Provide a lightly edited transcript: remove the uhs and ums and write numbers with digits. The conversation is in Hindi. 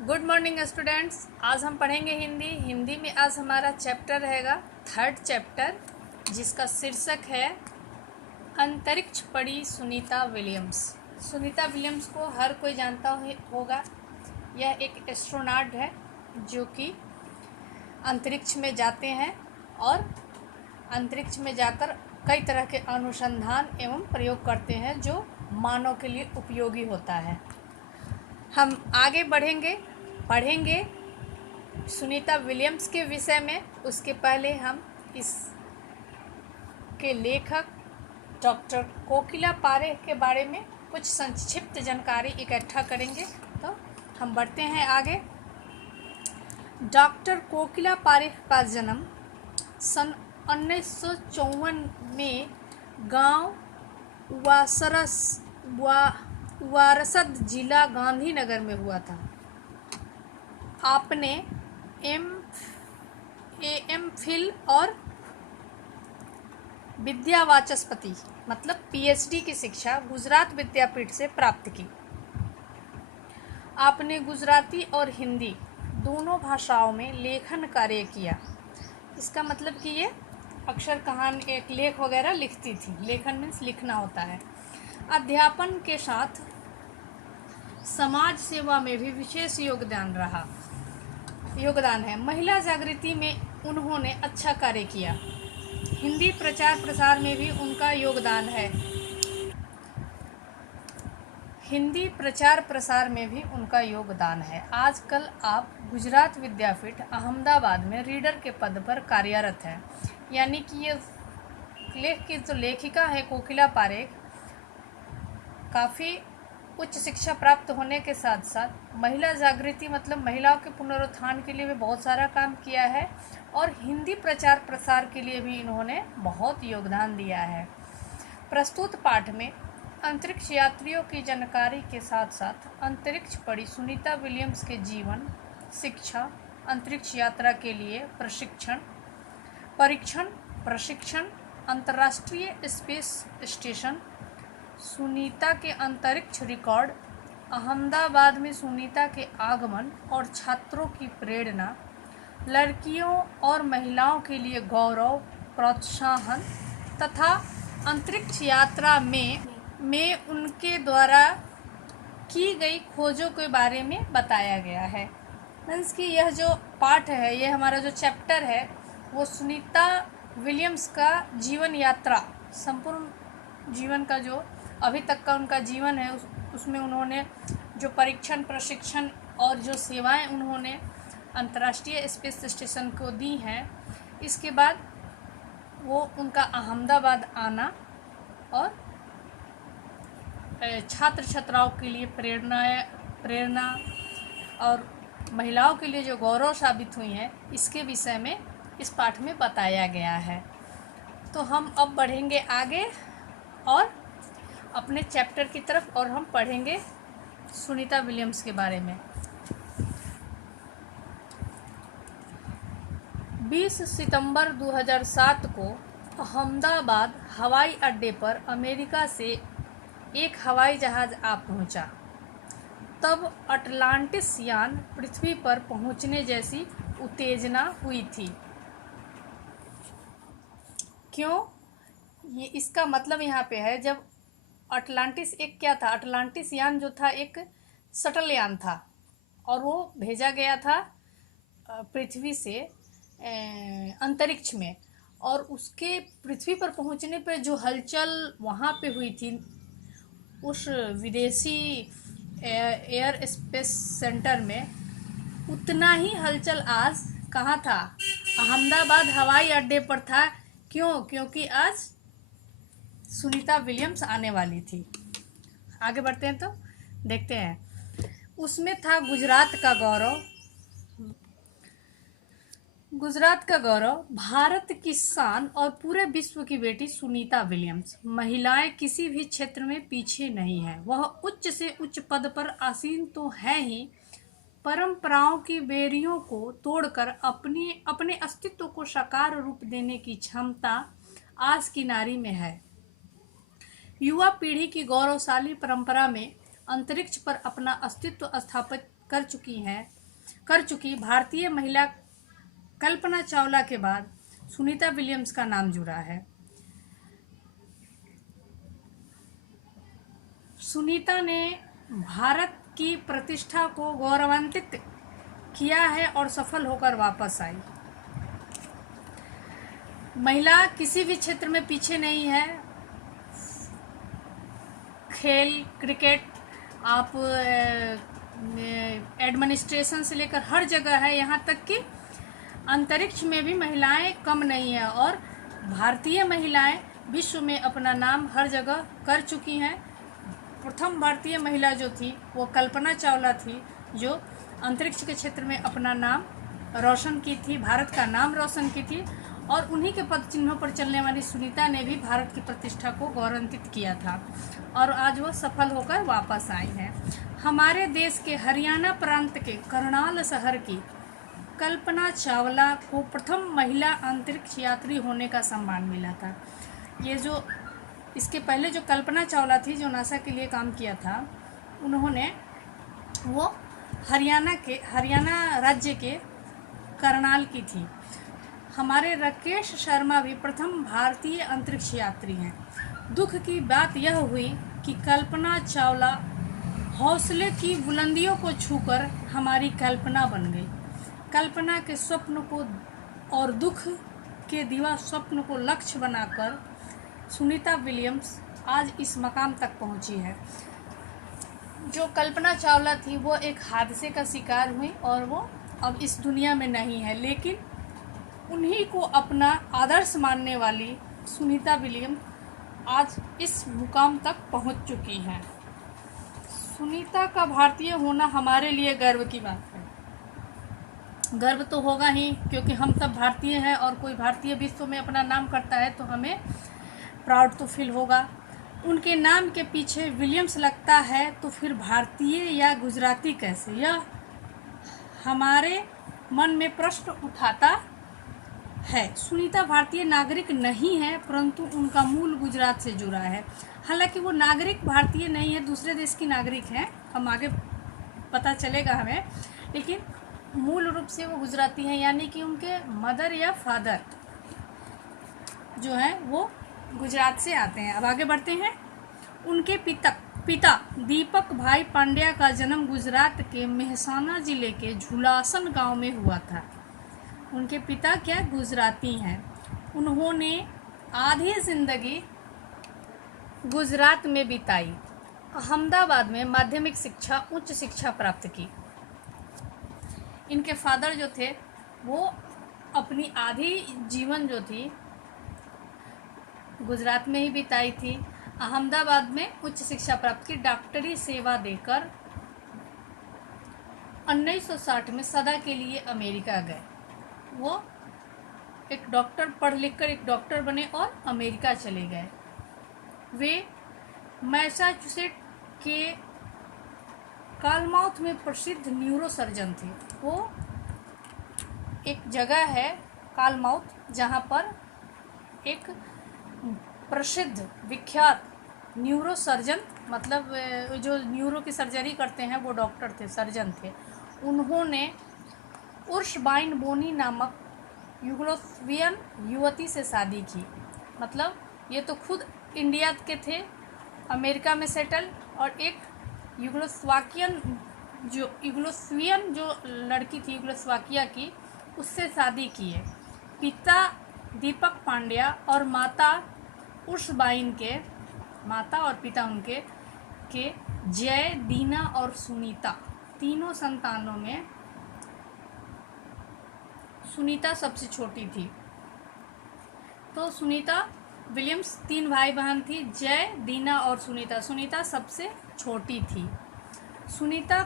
Good morning students. आज हम पढ़ेंगे हिंदी में आज हमारा चैप्टर रहेगा थर्ड चैप्टर, जिसका शीर्षक है अंतरिक्ष पड़ी सुनीता विलियम्स। सुनीता विलियम्स को हर कोई जानता होगा। यह एक एस्ट्रोनॉट है जो कि अंतरिक्ष में जाते हैं और अंतरिक्ष में जाकर कई तरह के अनुसंधान एवं प्रयोग करते हैं जो मानव के लिए उपयोगी होता है। हम आगे पढ़ेंगे सुनीता विलियम्स के विषय में। उसके पहले हम इस के लेखक डॉक्टर कोकिला पारेख के बारे में कुछ संक्षिप्त जानकारी इकट्ठा करेंगे। तो हम बढ़ते हैं आगे। डॉक्टर कोकिला पारेख का जन्म सन 1954 में गांव वारसद जिला गांधीनगर में हुआ था। आपने एम.फिल और विद्यावाचस्पति मतलब पीएचडी की शिक्षा गुजरात विद्यापीठ से प्राप्त की। आपने गुजराती और हिंदी दोनों भाषाओं में लेखन कार्य किया। इसका मतलब कि ये अक्षर कहानी एक लेख वगैरह लिखती थी। लेखन मीन्स लिखना होता है। अध्यापन के साथ समाज सेवा में भी विशेष योगदान है। महिला जागृति में उन्होंने अच्छा कार्य किया। हिंदी प्रचार प्रसार में भी उनका योगदान है। आजकल आप गुजरात विद्यापीठ अहमदाबाद में रीडर के पद पर कार्यरत हैं। यानी कि ये लेख की जो लेखिका है कोकिला पारेख, काफ़ी उच्च शिक्षा प्राप्त होने के साथ साथ महिला जागृति मतलब महिलाओं के पुनरुत्थान के लिए भी बहुत सारा काम किया है और हिंदी प्रचार प्रसार के लिए भी इन्होंने बहुत योगदान दिया है। प्रस्तुत पाठ में अंतरिक्ष यात्रियों की जानकारी के साथ साथ अंतरिक्ष पड़ी सुनीता विलियम्स के जीवन, शिक्षा, अंतरिक्ष यात्रा के लिए प्रशिक्षण, अंतर्राष्ट्रीय स्पेस स्टेशन, सुनीता के अंतरिक्ष रिकॉर्ड, अहमदाबाद में सुनीता के आगमन और छात्रों की प्रेरणा, लड़कियों और महिलाओं के लिए गौरव, प्रोत्साहन तथा अंतरिक्ष यात्रा में उनके द्वारा की गई खोजों के बारे में बताया गया है। मीन्स कि यह जो पाठ है, ये हमारा जो चैप्टर है, वो सुनीता विलियम्स का जीवन यात्रा, संपूर्ण जीवन का जो अभी तक का उनका जीवन है उसमें उन्होंने जो परीक्षण, प्रशिक्षण और जो सेवाएं उन्होंने अंतर्राष्ट्रीय स्पेस स्टेशन को दी हैं, इसके बाद वो उनका अहमदाबाद आना और छात्र छात्राओं के लिए प्रेरणा और महिलाओं के लिए जो गौरव साबित हुई हैं, इसके विषय में इस पाठ में बताया गया है। तो हम अब बढ़ेंगे आगे और अपने चैप्टर की तरफ और हम पढ़ेंगे सुनीता विलियम्स के बारे में। 20 सितंबर 2007 को अहमदाबाद हवाई अड्डे पर अमेरिका से एक हवाई जहाज़ आ पहुंचा। तब अटलांटिस यान पृथ्वी पर पहुंचने जैसी उत्तेजना हुई थी। क्यों? ये इसका मतलब यहाँ पे है, जब अटलांटिस एक क्या था, अटलांटिस यान जो था एक शटल यान था और वो भेजा गया था पृथ्वी से अंतरिक्ष में, और उसके पृथ्वी पर पहुंचने पर जो हलचल वहाँ पे हुई थी उस विदेशी एयर स्पेस सेंटर में, उतना ही हलचल आज कहाँ था, अहमदाबाद हवाई अड्डे पर था। क्यों? क्योंकि आज सुनीता विलियम्स आने वाली थी। आगे बढ़ते हैं तो देखते हैं। उसमें था गुजरात का गौरव, भारत की शान और पूरे विश्व की बेटी सुनीता विलियम्स। महिलाएं किसी भी क्षेत्र में पीछे नहीं है। वह उच्च से उच्च पद पर आसीन तो है ही, परंपराओं की बेड़ियों को तोड़कर अपने अस्तित्व को साकार रूप देने की क्षमता आज की नारी में है। युवा पीढ़ी की गौरवशाली परंपरा में अंतरिक्ष पर अपना अस्तित्व स्थापित कर चुकी भारतीय महिला कल्पना चावला के बाद सुनीता विलियम्स का नाम जुड़ा है। सुनीता ने भारत की प्रतिष्ठा को गौरवान्वित किया है और सफल होकर वापस आई। महिला किसी भी क्षेत्र में पीछे नहीं है। खेल, क्रिकेट, आप एडमिनिस्ट्रेशन से लेकर हर जगह है, यहाँ तक कि अंतरिक्ष में भी महिलाएं कम नहीं है। और भारतीय महिलाएं विश्व में अपना नाम हर जगह कर चुकी हैं। प्रथम भारतीय महिला जो थी वो कल्पना चावला थी, जो अंतरिक्ष के क्षेत्र में अपना नाम रोशन की थी, भारत का नाम रोशन की थी। और उन्हीं के पद चिन्हों पर चलने वाली सुनीता ने भी भारत की प्रतिष्ठा को गौरवान्वित किया था और आज वो सफल होकर वापस आई हैं। हमारे देश के हरियाणा प्रांत के करनाल शहर की कल्पना चावला को प्रथम महिला अंतरिक्ष यात्री होने का सम्मान मिला था। ये जो इसके पहले जो कल्पना चावला थी, जो नासा के लिए काम किया था, उन्होंने वो हरियाणा राज्य के करनाल की थी। हमारे राकेश शर्मा भी प्रथम भारतीय अंतरिक्ष यात्री हैं। दुख की बात यह हुई कि कल्पना चावला हौसले की बुलंदियों को छूकर हमारी कल्पना बन गई। कल्पना के स्वप्न को और दुख के दिवा स्वप्न को लक्ष्य बनाकर सुनीता विलियम्स आज इस मकाम तक पहुंची है। जो कल्पना चावला थी वो एक हादसे का शिकार हुई और वो अब इस दुनिया में नहीं है, लेकिन उन्हीं को अपना आदर्श मानने वाली सुनीता विलियम्स आज इस मुकाम तक पहुंच चुकी हैं। सुनीता का भारतीय होना हमारे लिए गर्व की बात है। गर्व तो होगा ही, क्योंकि हम सब भारतीय हैं और कोई भारतीय विश्व में अपना नाम करता है तो हमें प्राउड तो फील होगा। उनके नाम के पीछे विलियम्स लगता है तो फिर भारतीय या गुजराती कैसे, यह हमारे मन में प्रश्न उठाता है। सुनीता भारतीय नागरिक नहीं है, परंतु उनका मूल गुजरात से जुड़ा है। हालांकि वो नागरिक भारतीय नहीं है, दूसरे देश की नागरिक हैं, हम आगे पता चलेगा हमें, लेकिन मूल रूप से वो गुजराती हैं, यानी कि उनके मदर या फादर जो है वो गुजरात से आते हैं। अब आगे बढ़ते हैं। उनके पिता दीपक भाई पांड्या का जन्म गुजरात के मेहसाना जिले के झुलासन गांव में हुआ था। उनके पिता क्या गुजराती हैं। उन्होंने आधी जिंदगी गुजरात में बिताई। अहमदाबाद में माध्यमिक शिक्षा, उच्च शिक्षा प्राप्त की। इनके फादर जो थे वो अपनी आधी जीवन जो थी गुजरात में ही बिताई थी। अहमदाबाद में उच्च शिक्षा प्राप्त की, डॉक्टरी सेवा देकर 1960 में सदा के लिए अमेरिका गए। वो एक डॉक्टर पढ़ लिख कर एक डॉक्टर बने और अमेरिका चले गए। वे मैसाचुसेट्स के कालमाउथ में प्रसिद्ध न्यूरोसर्जन थे। वो एक जगह है कालमाउथ जहाँ पर एक प्रसिद्ध विख्यात न्यूरोसर्जन, मतलब जो न्यूरो की सर्जरी करते हैं वो डॉक्टर थे, सर्जन थे। उन्होंने उर्शबाइन बोनी नामक यूगोस्लावियन युवती से शादी की। मतलब ये तो खुद इंडिया के थे, अमेरिका में सेटल, और एक यूगोस्लावियन जो लड़की थी यूगोस्लाविया की, उससे शादी की है। पिता दीपक पांड्या और माता उर्शबाइन के, माता और पिता उनके के जय, दीना और सुनीता, तीनों संतानों में सुनीता सबसे छोटी थी। तो सुनीता विलियम्स 3 भाई बहन थी, जय, दीना और सुनीता। सुनीता सबसे छोटी थी। सुनीता